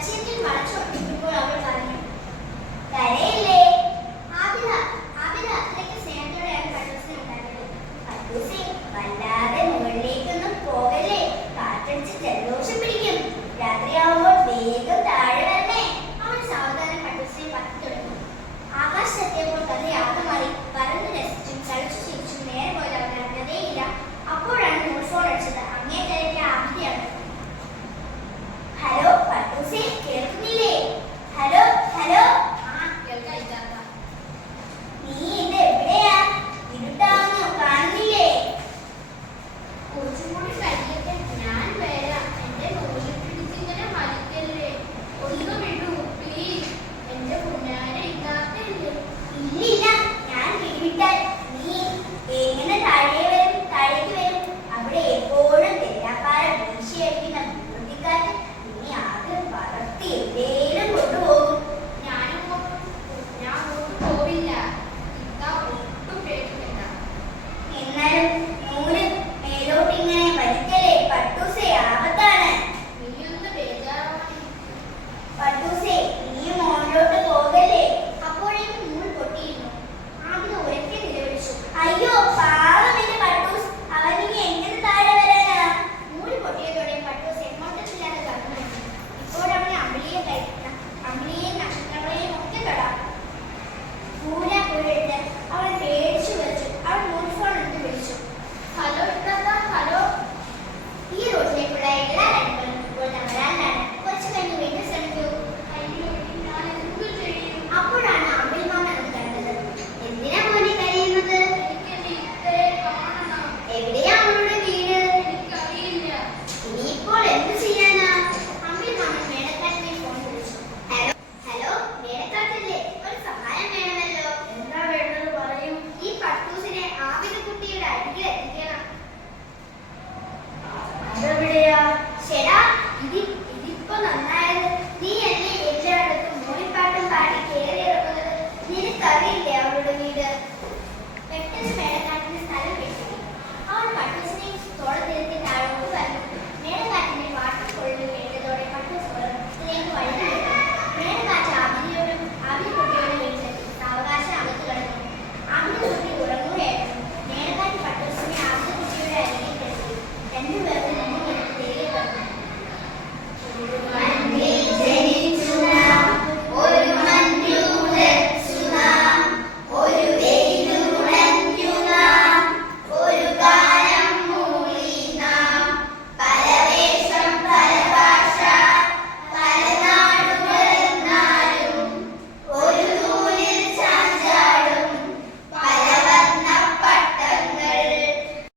7일 맞춰. 누구라고 가는 나래일